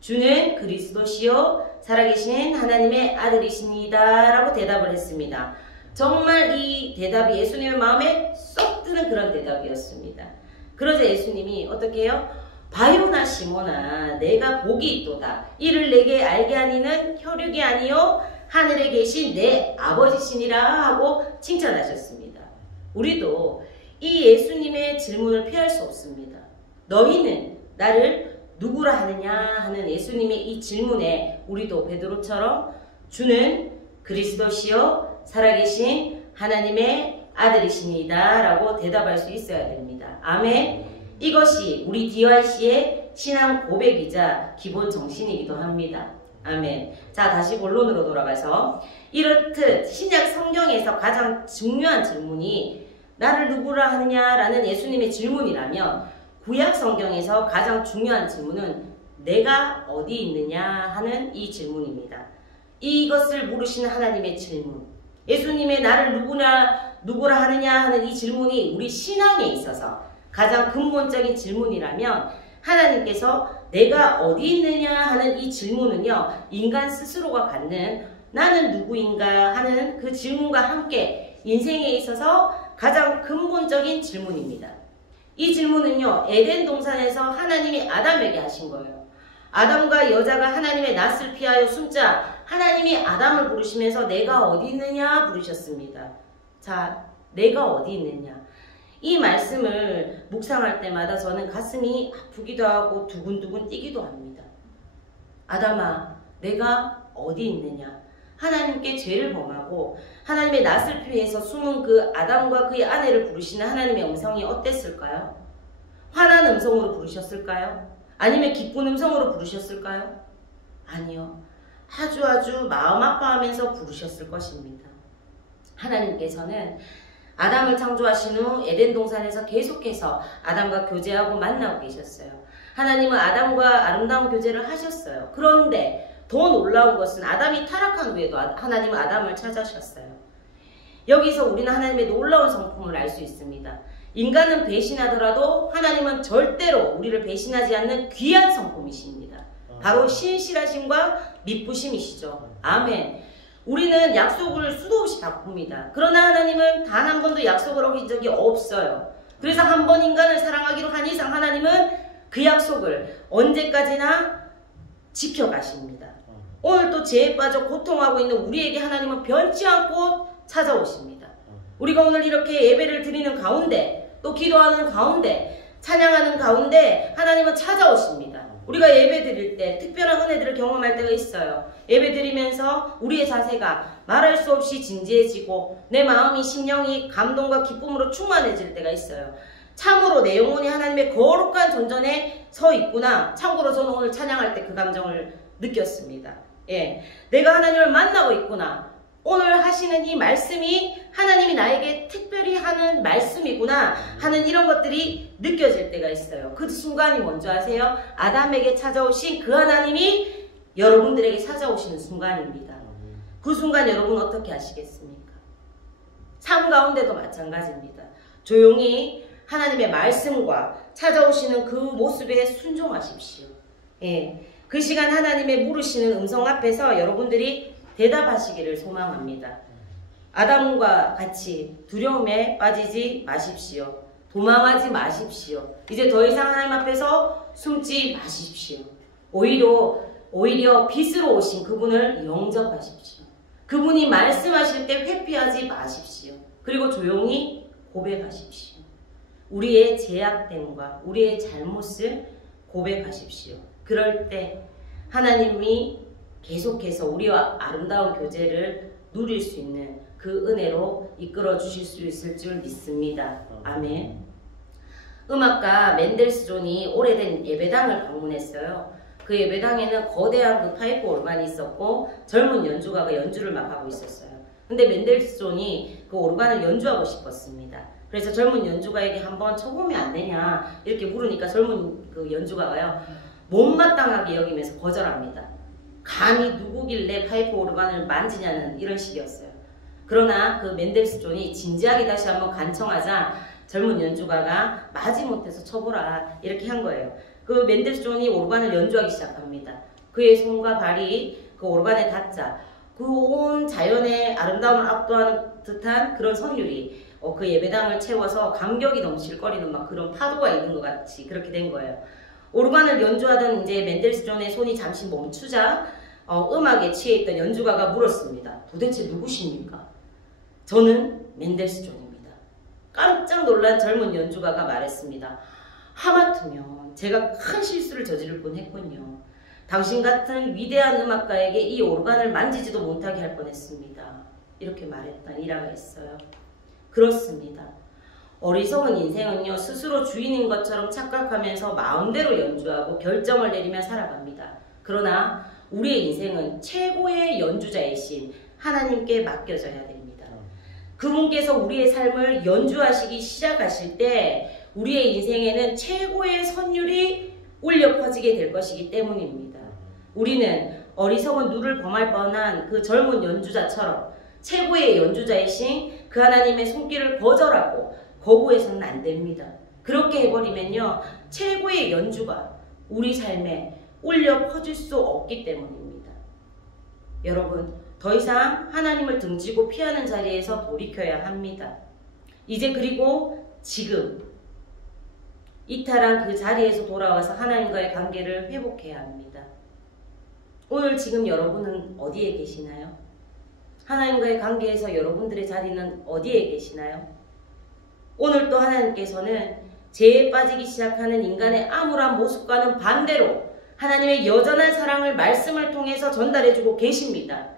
주는 그리스도시요 살아계신 하나님의 아들이십니다 라고 대답을 했습니다. 정말 이 대답이 예수님의 마음에 쏙 드는 그런 대답이었습니다. 그러자 예수님이 어떻게 해요? 바요나 시몬아 내가 복이 있도다. 이를 내게 알게 하니는 혈육이 아니요 하늘에 계신 내 아버지시니라 하고 칭찬하셨습니다. 우리도 이 예수님의 질문을 피할 수 없습니다. 너희는 나를 누구라 하느냐 하는 예수님의 이 질문에 우리도 베드로처럼 주는 그리스도시요 살아계신 하나님의 아들이십니다 라고 대답할 수 있어야 됩니다. 아멘. 이것이 우리 DRC의 신앙 고백이자 기본 정신이기도 합니다. 아멘. 자, 다시 본론으로 돌아가서 이렇듯 신약 성경에서 가장 중요한 질문이 나를 누구라 하느냐라는 예수님의 질문이라면 구약 성경에서 가장 중요한 질문은 내가 어디 있느냐 하는 이 질문입니다. 이것을 물으시는 하나님의 질문, 예수님의 나를 누구라 하느냐 하는 이 질문이 우리 신앙에 있어서 가장 근본적인 질문이라면 하나님께서 내가 어디 있느냐 하는 이 질문은요, 인간 스스로가 갖는 나는 누구인가 하는 그 질문과 함께 인생에 있어서 가장 근본적인 질문입니다. 이 질문은요, 에덴 동산에서 하나님이 아담에게 하신 거예요. 아담과 여자가 하나님의 낯을 피하여 숨자 하나님이 아담을 부르시면서 내가 어디 있느냐 부르셨습니다. 자, 내가 어디 있느냐. 이 말씀을 묵상할 때마다 저는 가슴이 아프기도 하고 두근두근 뛰기도 합니다. 아담아, 내가 어디 있느냐. 하나님께 죄를 범하고 하나님의 낯을 피해서 숨은 그 아담과 그의 아내를 부르시는 하나님의 음성이 어땠을까요? 화난 음성으로 부르셨을까요? 아니면 기쁜 음성으로 부르셨을까요? 아니요. 아주 마음 아파하면서 부르셨을 것입니다. 하나님께서는 아담을 창조하신 후 에덴 동산에서 계속해서 아담과 교제하고 만나고 계셨어요. 하나님은 아담과 아름다운 교제를 하셨어요. 그런데 더 놀라운 것은 아담이 타락한 후에도 하나님은 아담을 찾아오셨어요. 여기서 우리는 하나님의 놀라운 성품을 알 수 있습니다. 인간은 배신하더라도 하나님은 절대로 우리를 배신하지 않는 귀한 성품이십니다. 바로 신실하심과 미쁘심이시죠. 아멘. 우리는 약속을 수도 없이 바꿉니다. 그러나 하나님은 단 한 번도 약속을 어긴 적이 없어요. 그래서 한 번 인간을 사랑하기로 한 이상 하나님은 그 약속을 언제까지나 지켜가십니다. 오늘 또 죄에 빠져 고통하고 있는 우리에게 하나님은 변치 않고 찾아오십니다. 우리가 오늘 이렇게 예배를 드리는 가운데, 또 기도하는 가운데, 찬양하는 가운데 하나님은 찾아오십니다. 우리가 예배 드릴 때 특별한 은혜들을 경험할 때가 있어요. 예배 드리면서 우리의 자세가 말할 수 없이 진지해지고 내 마음이 심령이 감동과 기쁨으로 충만해질 때가 있어요. 참으로 내 영혼이 하나님의 거룩한 존전에 서 있구나. 참고로 저는 오늘 찬양할 때 그 감정을 느꼈습니다. 예, 내가 하나님을 만나고 있구나. 오늘 하시는 이 말씀이 하나님이 나에게 특별히 하는 말씀이구나 하는 이런 것들이 느껴질 때가 있어요. 그 순간이 뭔지 아세요? 아담에게 찾아오신 그 하나님이 여러분들에게 찾아오시는 순간입니다. 그 순간 여러분 어떻게 하시겠습니까? 삶 가운데도 마찬가지입니다. 조용히 하나님의 말씀과 찾아오시는 그 모습에 순종하십시오. 예, 그 시간 하나님의 물으시는 음성 앞에서 여러분들이 대답하시기를 소망합니다. 아담과 같이 두려움에 빠지지 마십시오. 도망하지 마십시오. 이제 더 이상 하나님 앞에서 숨지 마십시오. 오히려 빛으로 오신 그분을 영접하십시오. 그분이 말씀하실 때 회피하지 마십시오. 그리고 조용히 고백하십시오. 우리의 죄악됨과 우리의 잘못을 고백하십시오. 그럴 때 하나님이 계속해서 우리와 아름다운 교제를 누릴 수 있는 그 은혜로 이끌어 주실 수 있을 줄 믿습니다. 아멘. 음악가 맨델스존이 오래된 예배당을 방문했어요. 그 예배당에는 거대한 그 파이프 오르간이 있었고 젊은 연주가가 연주를 막 하고 있었어요. 근데 맨델스존이 그 오르간을 연주하고 싶었습니다. 그래서 젊은 연주가에게 한번 쳐보면 안 되냐 이렇게 물으니까 젊은 그 연주가가요, 못마땅하게 여기면서 거절합니다. 감히 누구길래 파이프 오르간을 만지냐는 이런 식이었어요. 그러나 그 맨델스존이 진지하게 다시 한번 간청하자 젊은 연주가가 마지못해서 쳐보라 이렇게 한 거예요. 그 맨델스존이 오르간을 연주하기 시작합니다. 그의 손과 발이 그 오르간에 닿자 그 온 자연의 아름다움을 압도하는 듯한 그런 선율이 그 예배당을 채워서 감격이 넘칠 거리는 막 그런 파도가 있는 것 같이 그렇게 된 거예요. 오르간을 연주하던 이제 맨델스존의 손이 잠시 멈추자 음악에 취해 있던 연주가가 물었습니다. 도대체 누구십니까? 저는 맨델스존입니다. 깜짝 놀란 젊은 연주가가 말했습니다. 하마터면 제가 큰 실수를 저지를 뻔했군요. 당신 같은 위대한 음악가에게 이 오르간을 만지지도 못하게 할 뻔했습니다. 이렇게 말했던 일화가 있어요. 그렇습니다. 어리석은 인생은요, 스스로 주인인 것처럼 착각하면서 마음대로 연주하고 결정을 내리며 살아갑니다. 그러나 우리의 인생은 최고의 연주자이신 하나님께 맡겨져야 됩니다. 그분께서 우리의 삶을 연주하시기 시작하실 때 우리의 인생에는 최고의 선율이 울려 퍼지게 될 것이기 때문입니다. 우리는 어리석은 누를 범할 뻔한 그 젊은 연주자처럼 최고의 연주자이신 그 하나님의 손길을 거절하고 거부해서는 안 됩니다. 그렇게 해버리면요, 최고의 연주가 우리 삶에 울려 퍼질 수 없기 때문입니다. 여러분, 더 이상 하나님을 등지고 피하는 자리에서 돌이켜야 합니다. 이제 그리고 지금 이탈한 그 자리에서 돌아와서 하나님과의 관계를 회복해야 합니다. 오늘 지금 여러분은 어디에 계시나요? 하나님과의 관계에서 여러분들의 자리는 어디에 계시나요? 오늘 또 하나님께서는 죄에 빠지기 시작하는 인간의 암울한 모습과는 반대로 하나님의 여전한 사랑을 말씀을 통해서 전달해주고 계십니다.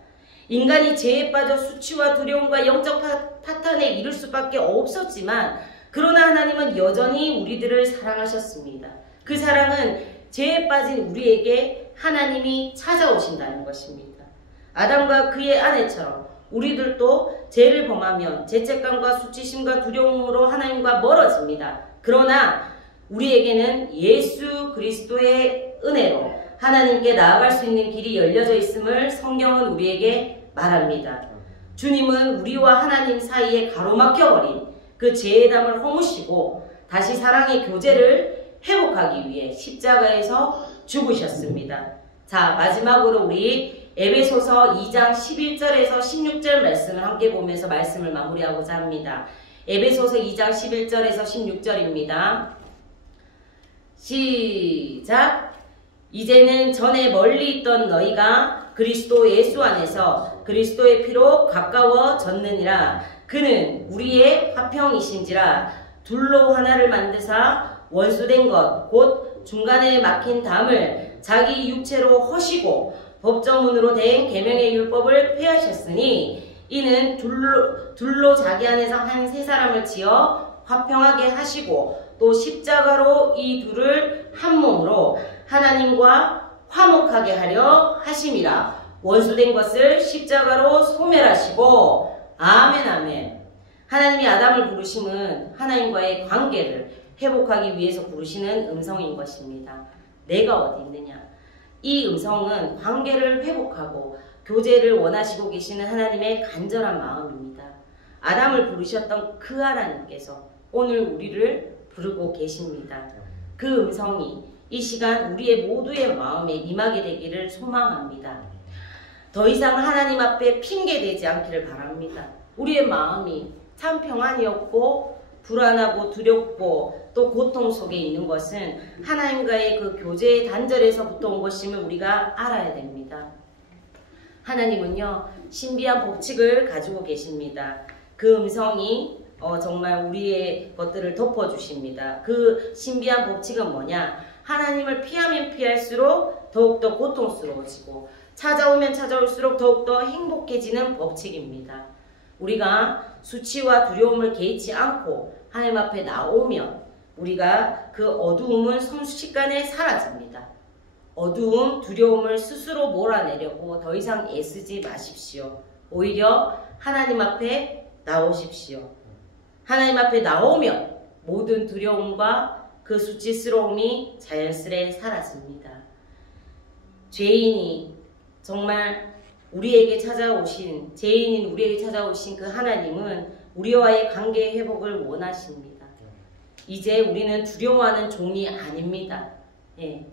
인간이 죄에 빠져 수치와 두려움과 영적 파탄에 이를 수밖에 없었지만, 그러나 하나님은 여전히 우리들을 사랑하셨습니다. 그 사랑은 죄에 빠진 우리에게 하나님이 찾아오신다는 것입니다. 아담과 그의 아내처럼 우리들도 죄를 범하면 죄책감과 수치심과 두려움으로 하나님과 멀어집니다. 그러나 우리에게는 예수 그리스도의 은혜로 하나님께 나아갈 수 있는 길이 열려져 있음을 성경은 우리에게 말합니다. 주님은 우리와 하나님 사이에 가로막혀버린 그 죄의 담을 허무시고 다시 사랑의 교제를 회복하기 위해 십자가에서 죽으셨습니다. 자, 마지막으로 우리 에베소서 2장 11절에서 16절 말씀을 함께 보면서 말씀을 마무리하고자 합니다. 에베소서 2장 11절에서 16절입니다. 시작! 이제는 전에 멀리 있던 너희가 그리스도 예수 안에서 그리스도의 피로 가까워졌느니라. 그는 우리의 화평이신지라. 둘로 하나를 만드사 원수된 것 곧 중간에 막힌 담을 자기 육체로 허시고 법정문으로 된 계명의 율법을 폐하셨으니 이는 둘로 자기 안에서 한 세 사람을 지어 화평하게 하시고 또 십자가로 이 둘을 한 몸으로 하나님과 화목하게 하려 하심이라. 원수된 것을 십자가로 소멸하시고. 아멘 아멘. 하나님이 아담을 부르심은 하나님과의 관계를 회복하기 위해서 부르시는 음성인 것입니다. 내가 어디 있느냐? 이 음성은 관계를 회복하고 교제를 원하시고 계시는 하나님의 간절한 마음입니다. 아담을 부르셨던 그 하나님께서 오늘 우리를 부르고 계십니다. 그 음성이 이 시간 우리의 모두의 마음에 임하게 되기를 소망합니다. 더 이상 하나님 앞에 핑계대지 않기를 바랍니다. 우리의 마음이 참 평안이었고 불안하고 두렵고 또 고통 속에 있는 것은 하나님과의 그 교제의 단절에서부터 온 것임을 우리가 알아야 됩니다. 하나님은요, 신비한 법칙을 가지고 계십니다. 그 음성이 정말 우리의 것들을 덮어주십니다. 그 신비한 법칙은 뭐냐? 하나님을 피하면 피할수록 더욱더 고통스러워지고 찾아오면 찾아올수록 더욱더 행복해지는 법칙입니다. 우리가 수치와 두려움을 개의치 않고 하나님 앞에 나오면 우리가 그 어두움은 순식간에 사라집니다. 어두움, 두려움을 스스로 몰아내려고 더 이상 애쓰지 마십시오. 오히려 하나님 앞에 나오십시오. 하나님 앞에 나오면 모든 두려움과 그 수치스러움이 자연스레 사라집니다. 죄인이 정말 우리에게 찾아오신, 죄인인 우리에게 찾아오신 그 하나님은 우리와의 관계 회복을 원하십니다. 이제 우리는 두려워하는 종이 아닙니다. 예.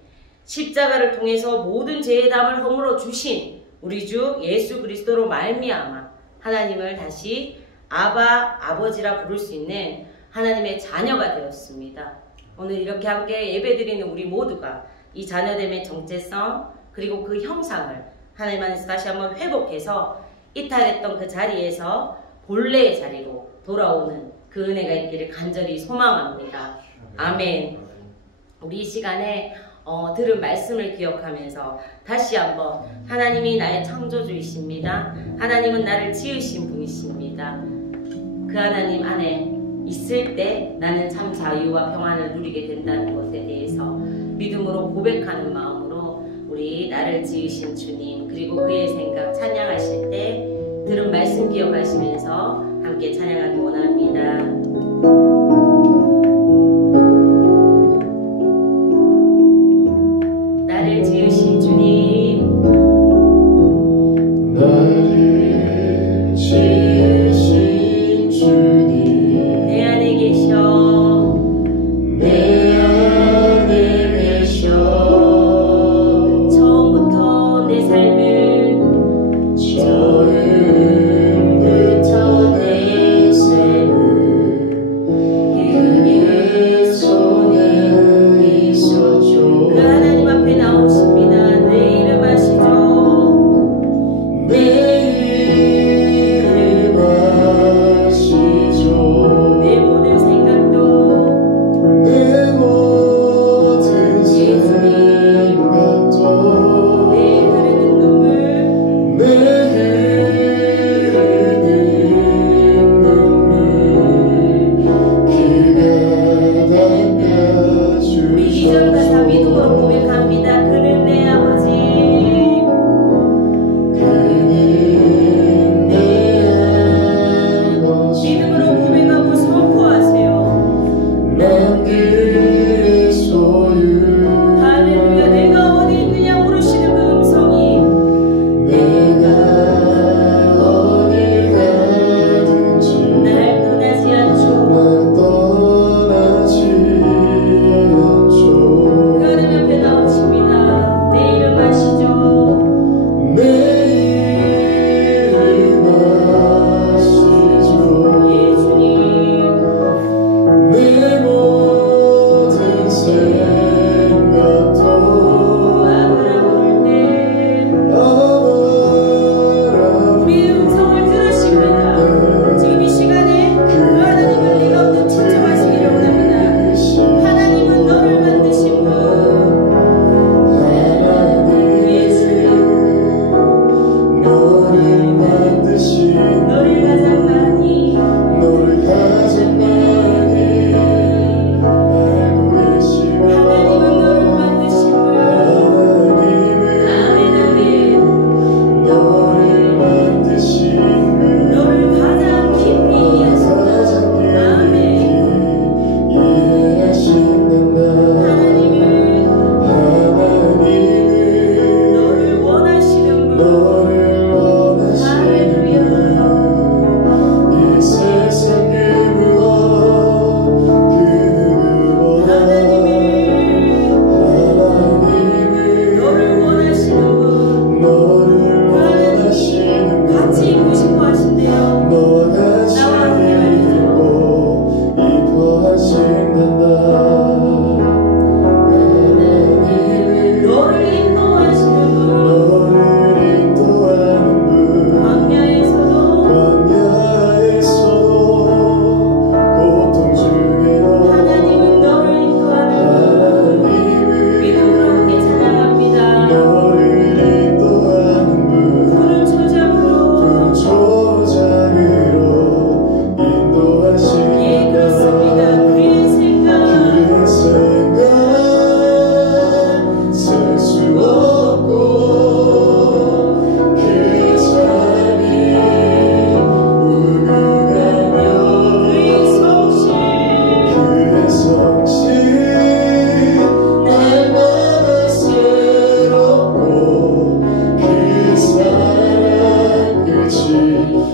십자가를 통해서 모든 죄의 담을 허물어 주신 우리 주 예수 그리스도로 말미암아 하나님을 다시 아버지라 부를 수 있는 하나님의 자녀가 되었습니다. 오늘 이렇게 함께 예배드리는 우리 모두가 이 자녀됨의 정체성 그리고 그 형상을 하나님 안에서 다시 한번 회복해서 이탈했던 그 자리에서 본래의 자리로 돌아오는 그 은혜가 있기를 간절히 소망합니다. 아멘. 우리 이 시간에 들은 말씀을 기억하면서 다시 한번 하나님이 나의 창조주이십니다. 하나님은 나를 지으신 분이십니다. 그 하나님 안에 있을 때 나는 참 자유와 평안을 누리게 된다는 것에 대해서 믿음으로 고백하는 마음으로 우리 나를 지으신 주님 그리고 그의 생각 찬양하실 때 들은 말씀 기억하시면서 함께 찬양하기 원합니다. 나를 지으신 주님 나를 지으신 주님 내 안에 계셔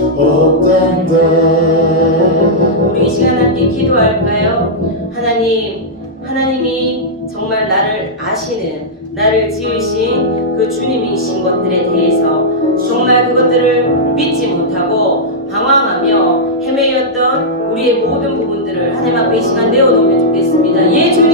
없단다. 우리 이 시간 함께 기도할까요? 하나님이 정말 나를 아시는, 나를 지으신 그 주님이신 것들에 대해서 정말 그것들을 믿지 못하고 방황하며 헤매였던 우리의 모든 부분들을 하나님 앞에 이 시간 내어놓으면 좋겠습니다. 예, 주여